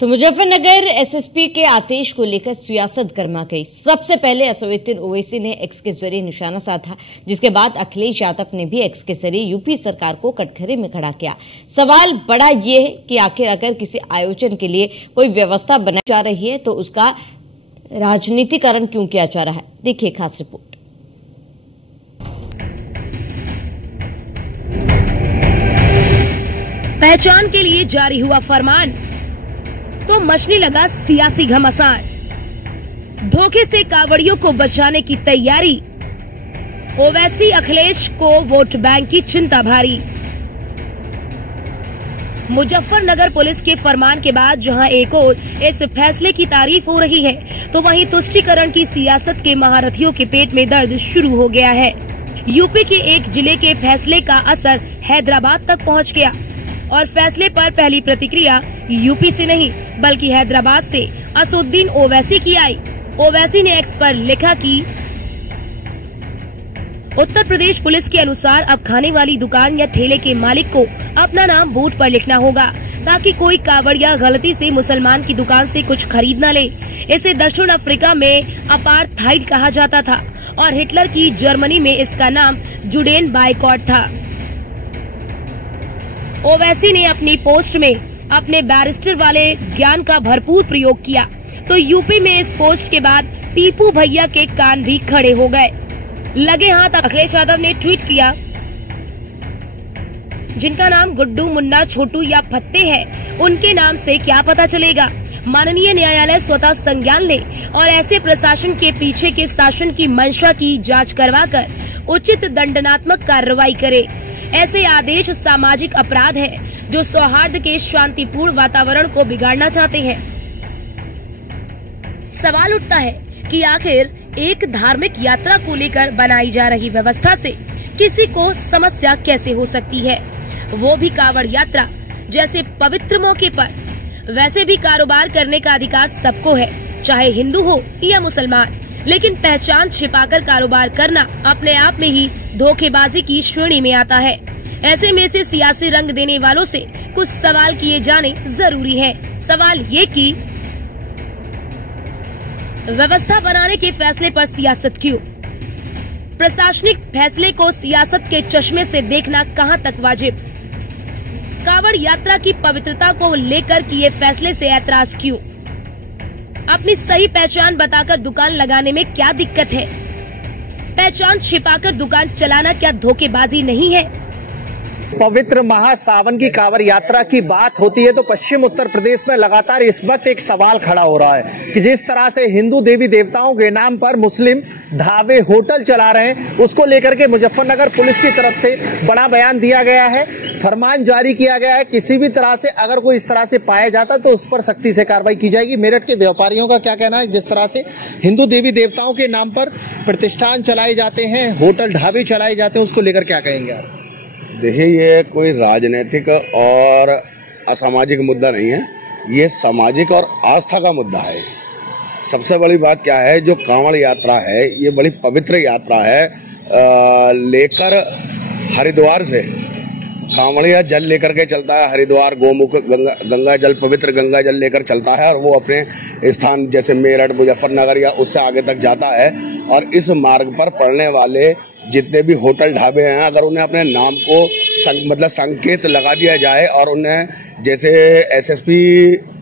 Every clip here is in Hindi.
तो मुजफ्फरनगर एसएसपी के आदेश को लेकर सियासत गर्मा गई। सबसे पहले असदुद्दीन ओवैसी ने एक्स के जरिए निशाना साधा, जिसके बाद अखिलेश यादव ने भी एक्स के जरिए यूपी सरकार को कटघरे में खड़ा किया। सवाल बड़ा ये है कि आखिर अगर किसी आयोजन के लिए कोई व्यवस्था बनाई जा रही है तो उसका राजनीतिकरण क्यों किया जा रहा है। देखिए खास रिपोर्ट। पहचान के लिए जारी हुआ फरमान तो मचने लगा सियासी घमासान। धोखे से कावड़ियों को बचाने की तैयारी, ओवैसी अखिलेश को वोट बैंक की चिंता भारी। मुजफ्फरनगर पुलिस के फरमान के बाद जहां एक ओर इस फैसले की तारीफ हो रही है, तो वहीं तुष्टीकरण की सियासत के महारथियों के पेट में दर्द शुरू हो गया है। यूपी के एक जिले के फैसले का असर हैदराबाद तक पहुंच गया और फैसले पर पहली प्रतिक्रिया यूपी से नहीं बल्कि हैदराबाद से असदुद्दीन ओवैसी की आई। ओवैसी ने एक्स पर लिखा कि उत्तर प्रदेश पुलिस के अनुसार अब खाने वाली दुकान या ठेले के मालिक को अपना नाम बोर्ड पर लिखना होगा, ताकि कोई कावड़िया गलती से मुसलमान की दुकान से कुछ खरीद न ले। इसे दक्षिण अफ्रीका में अपार्थाइड कहा जाता था और हिटलर की जर्मनी में इसका नाम जुडेन बायकॉट था। ओवैसी ने अपनी पोस्ट में अपने बैरिस्टर वाले ज्ञान का भरपूर प्रयोग किया, तो यूपी में इस पोस्ट के बाद टीपू भैया के कान भी खड़े हो गए। लगे हाथ अखिलेश यादव ने ट्वीट किया, जिनका नाम गुड्डू, मुन्ना, छोटू या फत्ते है, उनके नाम से क्या पता चलेगा। माननीय न्यायालय स्वतः संज्ञान ले और ऐसे प्रशासन के पीछे के शासन की मंशा की जांच करवाकर उचित दंडात्मक कार्रवाई करे। ऐसे आदेश सामाजिक अपराध है जो सौहार्द के शांतिपूर्ण वातावरण को बिगाड़ना चाहते हैं। सवाल उठता है कि आखिर एक धार्मिक यात्रा को लेकर बनाई जा रही व्यवस्था से किसी को समस्या कैसे हो सकती है, वो भी कावड़ यात्रा जैसे पवित्र मौके पर। वैसे भी कारोबार करने का अधिकार सबको है, चाहे हिंदू हो या मुसलमान, लेकिन पहचान छिपाकर कारोबार करना अपने आप में ही धोखेबाजी की श्रेणी में आता है। ऐसे में से सियासी रंग देने वालों से कुछ सवाल किए जाने जरूरी है। सवाल ये कि व्यवस्था बनाने के फैसले पर सियासत क्यों? प्रशासनिक फैसले को सियासत के चश्मे से देखना कहां तक वाजिब? कावड़ यात्रा की पवित्रता को लेकर किए फैसले से ऐतराज क्यों? अपनी सही पहचान बताकर दुकान लगाने में क्या दिक्कत है? पहचान छिपाकर दुकान चलाना क्या धोखेबाजी नहीं है? पवित्र महासावन की कांवड़ यात्रा की बात होती है तो पश्चिम उत्तर प्रदेश में लगातार इस वक्त एक सवाल खड़ा हो रहा है कि जिस तरह से हिंदू देवी देवताओं के नाम पर मुस्लिम ढाबे होटल चला रहे हैं, उसको लेकर के मुजफ्फरनगर पुलिस की तरफ से बड़ा बयान दिया गया है, फरमान जारी किया गया है। किसी भी तरह से अगर कोई इस तरह से पाया जाता तो उस पर सख्ती से कार्रवाई की जाएगी। मेरठ के व्यापारियों का क्या कहना है, जिस तरह से हिंदू देवी देवताओं के नाम पर प्रतिष्ठान चलाए जाते हैं, होटल ढाबे चलाए जाते हैं, उसको लेकर क्या कहेंगे आप? देखिए, ये कोई राजनीतिक और असामाजिक मुद्दा नहीं है, ये सामाजिक और आस्था का मुद्दा है। सबसे बड़ी बात क्या है, जो कांवड़ यात्रा है ये बड़ी पवित्र यात्रा है। लेकर हरिद्वार से कांवड़िया जल लेकर के चलता है, हरिद्वार गोमुख गंगा जल, पवित्र गंगा जल लेकर चलता है और वो अपने स्थान जैसे मेरठ, मुजफ्फरनगर या उससे आगे तक जाता है। और इस मार्ग पर पड़ने वाले जितने भी होटल ढाबे हैं, अगर उन्हें अपने नाम को मतलब संकेत लगा दिया जाए और उन्हें जैसे एसएसपी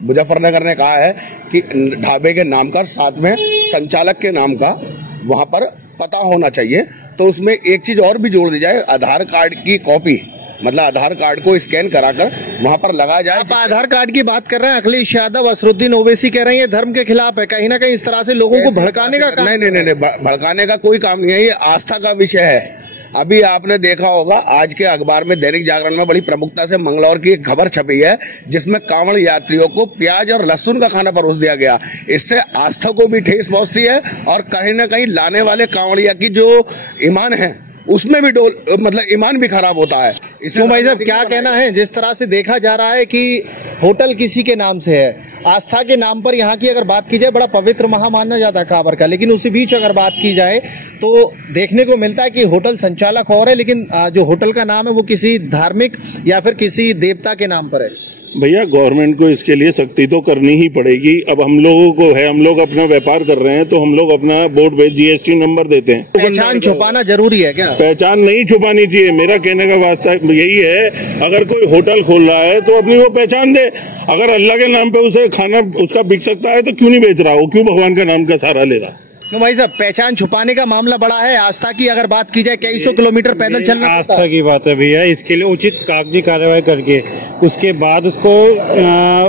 मुजफ्फरनगर ने कहा है कि ढाबे के नाम का साथ में संचालक के नाम का वहाँ पर पता होना चाहिए, तो उसमें एक चीज़ और भी जोड़ दी जाए, आधार कार्ड की कॉपी, मतलब आधार कार्ड को स्कैन कराकर वहां पर लगाया जाए। आप आधार कार्ड की बात कर रहे हैं, अखिलेश यादव, असदुद्दीन ओवैसी कह रहे हैं ये धर्म के खिलाफ है, कहीं ना कहीं इस तरह से लोगों को भड़काने का काम? नहीं, भड़काने का कोई काम नहीं है, ये आस्था का विषय है। अभी आपने देखा होगा आज के अखबार में, दैनिक जागरण में बड़ी प्रमुखता से मंगलौर की एक खबर छपी है, जिसमें कांवड़ यात्रियों को प्याज और लहसुन का खाना परोस दिया गया। इससे आस्था को भी ठेस पहुंचती है और कहीं ना कहीं लाने वाले कांवड़िया की जो ईमान है उसमें भी मतलब ईमान भी खराब होता है। क्यों भाई साहब, क्या कहना है? जिस तरह से देखा जा रहा है कि होटल किसी के नाम से है, आस्था के नाम पर यहाँ की अगर बात की जाए, बड़ा पवित्र महा माना जाता है कांवड़ का, लेकिन उसी बीच अगर बात की जाए तो देखने को मिलता है कि होटल संचालक और है, लेकिन जो होटल का नाम है वो किसी धार्मिक या फिर किसी देवता के नाम पर है। भैया गवर्नमेंट को इसके लिए सख्ती तो करनी ही पड़ेगी। अब हम लोगों को है, हम लोग अपना व्यापार कर रहे हैं तो हम लोग अपना बोर्ड पे GST नंबर देते हैं। पहचान छुपाना जरूरी है क्या? पहचान नहीं छुपानी चाहिए, मेरा कहने का वास्ता यही है। अगर कोई होटल खोल रहा है तो अपनी वो पहचान दे। अगर अल्लाह के नाम पे उसे खाना उसका बिक सकता है तो क्यों नहीं बेच रहा, वो क्यों भगवान का नाम का सहारा ले रहा? तो भाई साहब, पहचान छुपाने का मामला बड़ा है। आस्था की अगर बात की जाए, कई सौ किलोमीटर पैदल चलना पड़ता है। आस्था की बात है भैया, इसके लिए उचित कागजी कार्रवाई करके उसके बाद उसको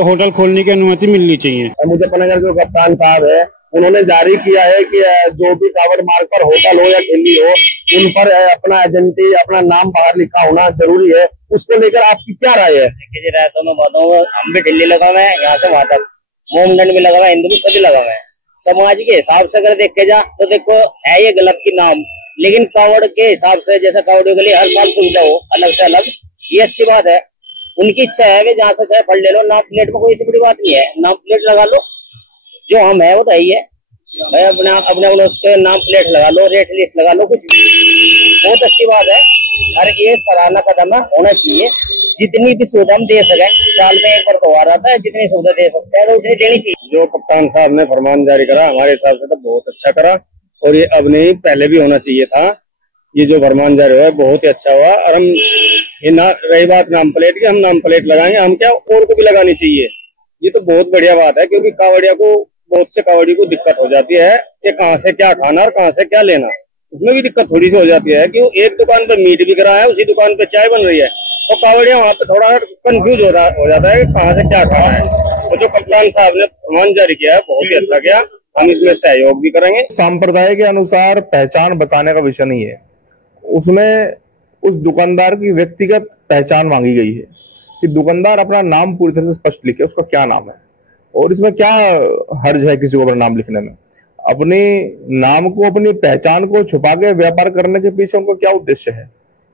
होटल खोलने की अनुमति मिलनी चाहिए। मुजफ्फरनगर जो कप्तान साहब है, उन्होंने जारी किया है कि जो भी कावड़ मार्ग पर होटल हो या ठेली हो, उन पर अपना एजेंटी, अपना नाम बाहर लिखा होना जरूरी है। उसको लेकर आपकी क्या राय है? रायतों में बताऊँ, हम भी ठेली लगा हुए हैं यहाँ से वहां तक, मोमडन भी लगा हुआ है, हिंदू भी सभी लगा हुआ है। समाज के हिसाब से अगर देखे जा तो देखो है ये गलत की नाम, लेकिन कावड़ के हिसाब से जैसा कावड़ियों के लिए हर साल सुविधा हो अलग से अलग, ये अच्छी बात है। उनकी इच्छा है वे जहाँ से चाहे फल ले लो, नाम प्लेट में कोई सी बड़ी बात नहीं है, नाम प्लेट लगा लो, जो हम है वो तो ही है भाई। अपने उसके नाम प्लेट लगा लो, रेट लिस्ट लगा लो, कुछ बहुत अच्छी बात है। हर ये सराहना कदम होना चाहिए। जितनी भी सुविधा हम दे सके, साल में एक बार तो आ रहा है, जितनी सुविधा दे सकते हैं तो उतनी देनी चाहिए। जो कप्तान साहब ने फरमान जारी करा, हमारे हिसाब से तो बहुत अच्छा करा, और ये अब नहीं पहले भी होना चाहिए था। ये जो फरमान जारी हुआ है बहुत ही अच्छा हुआ। और हम ये रही बात नाम प्लेट की, हम नाम प्लेट लगाएंगे, हम क्या और को भी लगानी चाहिए। ये तो बहुत बढ़िया बात है, क्योंकि कावड़िया को, बहुत से कावड़ी को दिक्कत हो जाती है कि कहाँ से क्या खाना और कहाँ से क्या लेना। उसमें भी दिक्कत थोड़ी सी हो जाती है कि एक दुकान पे मीट बिक रहा है, उसी दुकान पे चाय बन रही है, तो कावड़िया वहाँ पे थोड़ा कंफ्यूज हो जाता है कि कहाँ से क्या खाना है। तो जो कप्तान साहब ने फरमान जारी किया है बहुत ही अच्छा किया, हम इसमें सहयोग भी करेंगे। संप्रदाय के अनुसार पहचान बताने का विषय नहीं है, उसमें उस दुकानदार की व्यक्तिगत पहचान मांगी गई है कि दुकानदार अपना नाम पूरी तरह से स्पष्ट लिखे, उसका क्या नाम है, और इसमें क्या हर्ज है किसी को अपना नाम लिखने में। अपने नाम को, अपनी पहचान को छुपा के व्यापार करने के पीछे उनका क्या उद्देश्य है,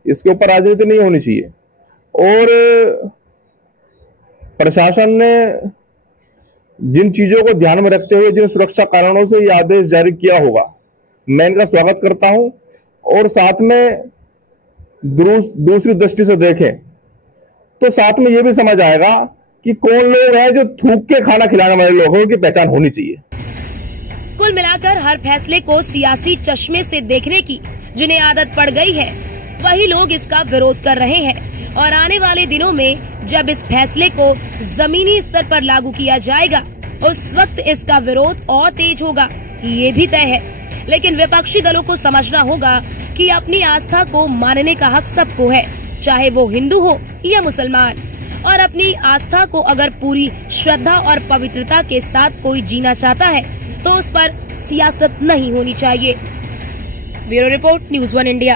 इसके ऊपर राजनीति नहीं होनी चाहिए। और प्रशासन ने जिन चीजों को ध्यान में रखते हुए जिन सुरक्षा कारणों से यह आदेश जारी किया होगा, मैं इनका स्वागत करता हूं। और साथ में दूसरी दृष्टि से देखें तो साथ में यह भी समझ आएगा कि कौन लोग हैं जो थूक के खाना खिलाने वाले लोग हैं, उनकी पहचान होनी चाहिए। कुल मिलाकर हर फैसले को सियासी चश्मे से देखने की जिन्हें आदत पड़ गई है, वही लोग इसका विरोध कर रहे हैं। और आने वाले दिनों में जब इस फैसले को जमीनी स्तर पर लागू किया जाएगा, उस वक्त इसका विरोध और तेज होगा, ये भी तय है। लेकिन विपक्षी दलों को समझना होगा कि अपनी आस्था को मानने का हक सबको है, चाहे वो हिंदू हो या मुसलमान। और अपनी आस्था को अगर पूरी श्रद्धा और पवित्रता के साथ कोई जीना चाहता है तो उस पर सियासत नहीं होनी चाहिए। Bureau report, news 1 India.